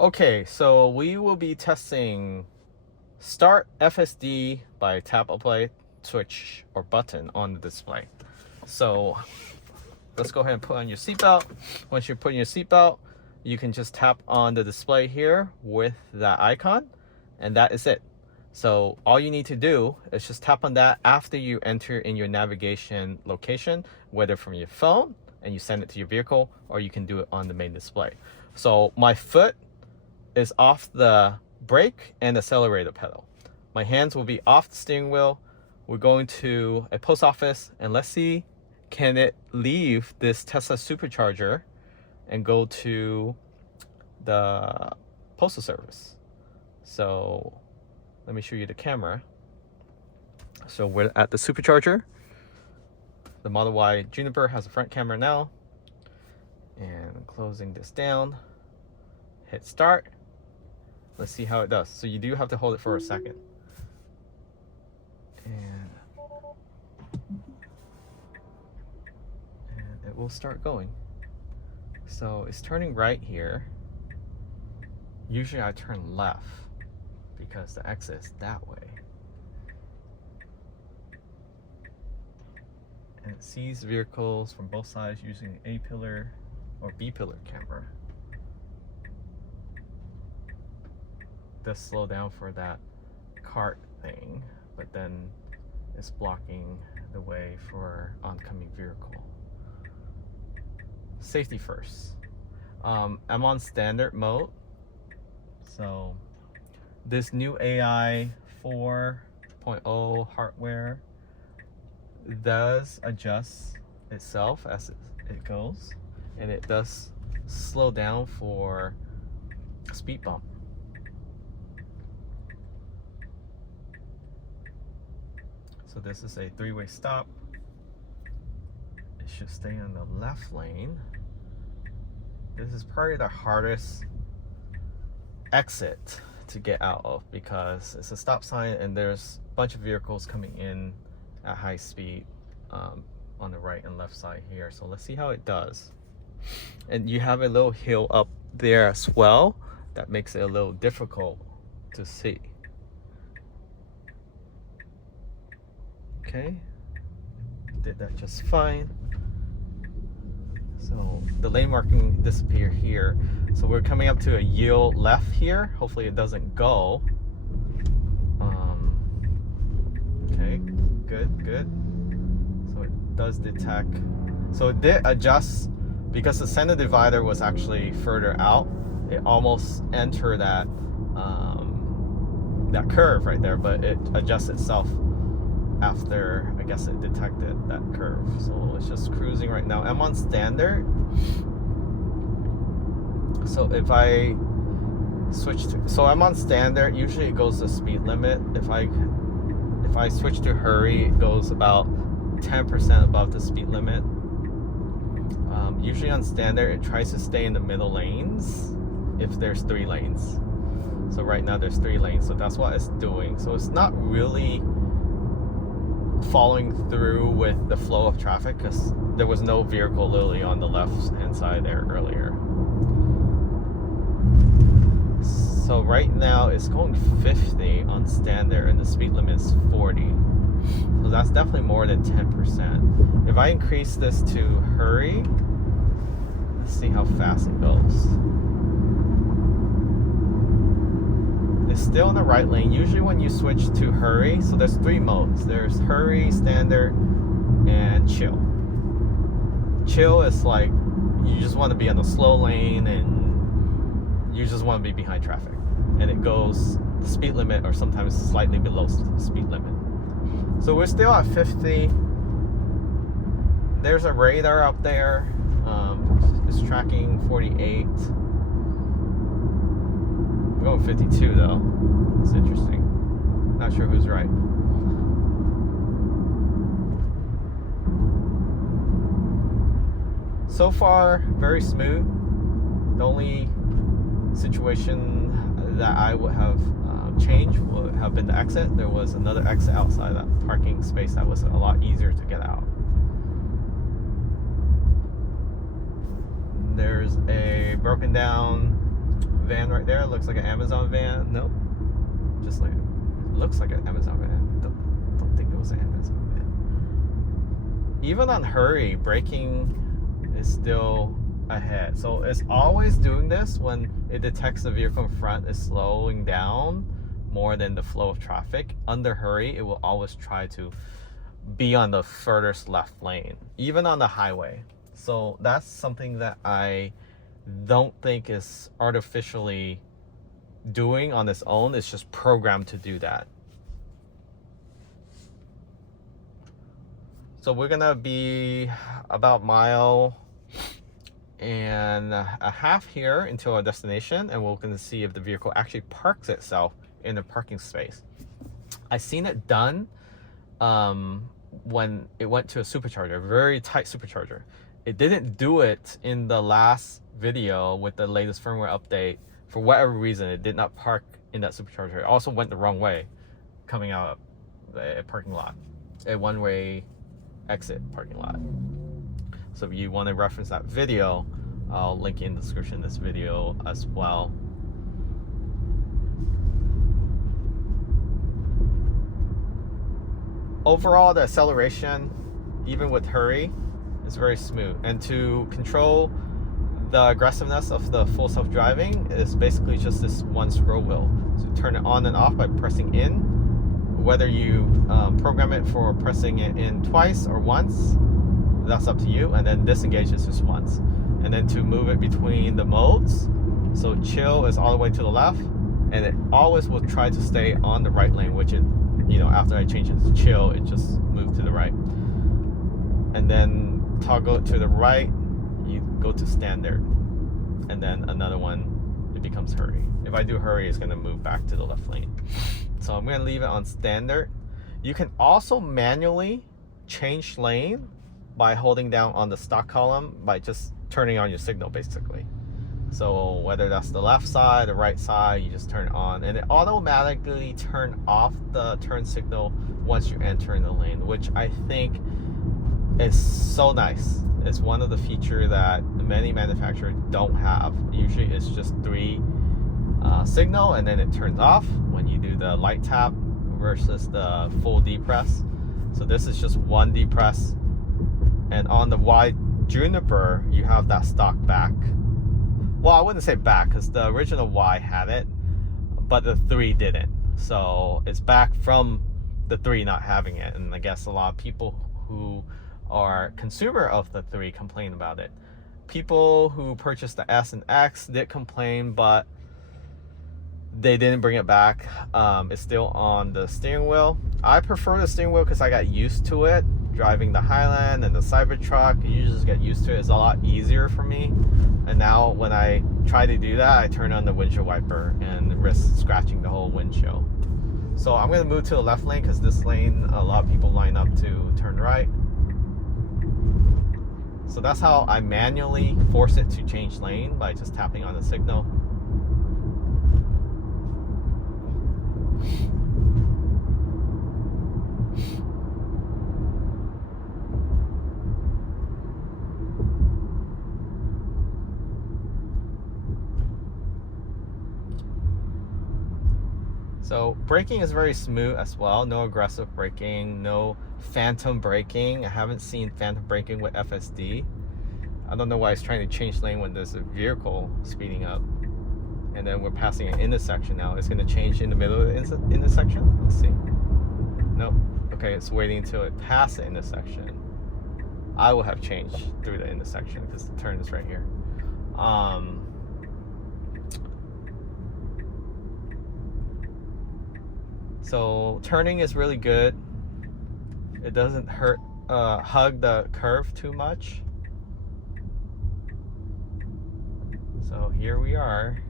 Okay, so we will be testing start FSD by tap apply switch or button on the display. So let's go ahead and put on your seatbelt. Once you're putting your seatbelt, you can just tap on the display here with that icon, and that is it. So all you need to do is just tap on that after you enter in your navigation location, whether from your phone and you send it to your vehicle, or you can do it on the main display. So my foot is off the brake and accelerator pedal. My hands will be off the steering wheel. We're going to a post office, and let's see, can it leave this Tesla supercharger and go to the postal service? So let me show you the camera. So we're at the supercharger. The Model Y Juniper has a front camera now. And I'm closing this down. Hit start. Let's see how it does. So you do have to hold it for a second. And it will start going. So it's turning right here. Usually I turn left because the exit is that way. And it sees vehicles from both sides using A pillar or B pillar camera. Does slow down for that cart thing, but then it's blocking the way for oncoming vehicle. Safety first. I'm on standard mode. So this new AI 4.0 hardware does adjust itself as it goes, and it does slow down for speed bump. So this is a three-way stop. It should stay in the left lane. This is probably the hardest exit to get out of because it's a stop sign and there's a bunch of vehicles coming in at high speed on the right and left side here. So let's see how it does. And you have a little hill up there as well that makes it a little difficult to see. Okay, did that just fine. So the lane marking disappeared here. So we're coming up to a yield left here. Hopefully it doesn't go. Okay, good. So it does detect. So it did adjust because the center divider was actually further out. It almost entered that that curve right there, but it adjusts itself after, I guess, it detected that curve. So it's just cruising right now. I'm on standard. So if I switch to, so I'm on standard, usually it goes to speed limit. If I switch to hurry, it goes about 10% above the speed limit. Usually on standard, it tries to stay in the middle lanes if there's 3 lanes. So right now there's 3 lanes, so that's what it's doing. So it's not really following through with the flow of traffic because there was no vehicle literally on the left hand side there earlier. So right now it's going 50 on standard and the speed limit is 40. So that's definitely more than 10%. If I increase this to hurry, let's see how fast it goes. It's still in the right lane. Usually when you switch to hurry, so there's 3 modes. There's hurry, standard, and chill. Chill is like you just want to be on the slow lane and you just want to be behind traffic. And it goes the speed limit or sometimes slightly below the speed limit. So we're still at 50. There's a radar up there. It's tracking 48. I'm going 52 though. It's interesting. Not sure who's right. So far, very smooth. The only situation that I would have changed would have been the exit. There was another exit outside that parking space that was a lot easier to get out. There's a broken down van right there. Looks like an Amazon van. Nope. Just like, it looks like an Amazon van. Don't think it was an Amazon van. Even on hurry, braking is still ahead. So it's always doing this when it detects the vehicle in front is slowing down more than the flow of traffic. Under hurry, it will always try to be on the furthest left lane, even on the highway. So that's something that I don't think is artificially doing on its own. It's just programmed to do that. So we're gonna be about mile and a half here into our destination, and we're gonna see if the vehicle actually parks itself in a parking space. I've seen it done when it went to a supercharger, a very tight supercharger. It didn't do it in the last video with the latest firmware update. For whatever reason, it did not park in that supercharger. It also went the wrong way coming out of a parking lot, a one-way exit parking lot. So if you want to reference that video, I'll link in the description of this video as well. Overall, the acceleration, even with hurry, is very smooth. And to control the aggressiveness of the full self-driving is basically just this one scroll wheel. So you turn it on and off by pressing in. Whether you program it for pressing it in twice or once, that's up to you. And then disengage is just once. And then to move it between the modes, so chill is all the way to the left, and it always will try to stay on the right lane, which it, after I change it to chill, it just moved to the right. And then toggle to the right, you go to standard, and then another one, it becomes hurry. If I do hurry, it's gonna move back to the left lane. So I'm gonna leave it on standard. You can also manually change lane by holding down on the stock column by just turning on your signal, basically. So whether that's the left side, the right side, you just turn it on, and it automatically turn off the turn signal once you enter in the lane, which I think is so nice. It's one of the features that many manufacturers don't have. Usually it's just 3 signal, and then it turns off when you do the light tap versus the full depress. So this is just 1 depress, and on the Y Juniper you have that stock back. Well, I wouldn't say back, because the original Y had it, but the 3 didn't. So it's back from the 3 not having it, and I guess a lot of people who are consumer of the 3 complain about it. People who purchased the S and X did complain, but they didn't bring it back. It's still on the steering wheel. I prefer the steering wheel because I got used to it. Driving the Highland and the Cybertruck, you just get used to it. It's a lot easier for me. And now when I try to do that, I turn on the windshield wiper and risk scratching the whole windshield. So I'm going to move to the left lane because this lane, a lot of people line up to turn right. So that's how I manually force it to change lane, by just tapping on the signal. So braking is very smooth as well. No aggressive braking, no phantom braking. I haven't seen phantom braking with FSD. I don't know why it's trying to change lane when there's a vehicle speeding up. And then we're passing an intersection now. It's going to change in the middle of the intersection. Let's see. Nope. Okay, it's waiting until it passes the intersection. I will have changed through the intersection because the turn is right here. So turning is really good. It doesn't hug the curve too much. So here we are.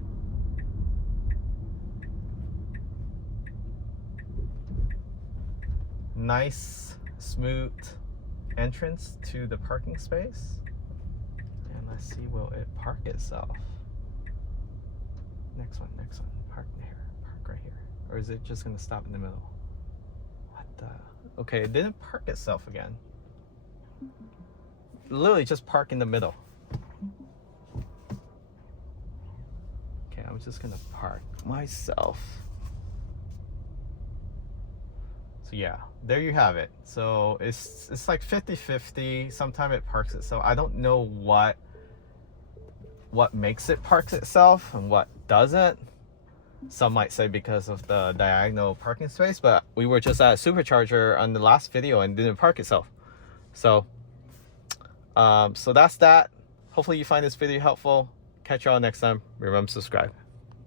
Nice, smooth entrance to the parking space. And let's see, will it park itself? Next one, park here, park right here. Or is it just gonna stop in the middle? What the? Okay, it didn't park itself again. Literally just park in the middle. Okay, I'm I'm just gonna park myself. So yeah, there you have it. So it's like 50-50. Sometimes it parks itself. I don't know what makes it parks itself and what doesn't. Some might say because of the diagonal parking space, but we were just at a supercharger on the last video and didn't park itself. So so that's that. Hopefully you find this video helpful. Catch y'all next time. Remember to subscribe.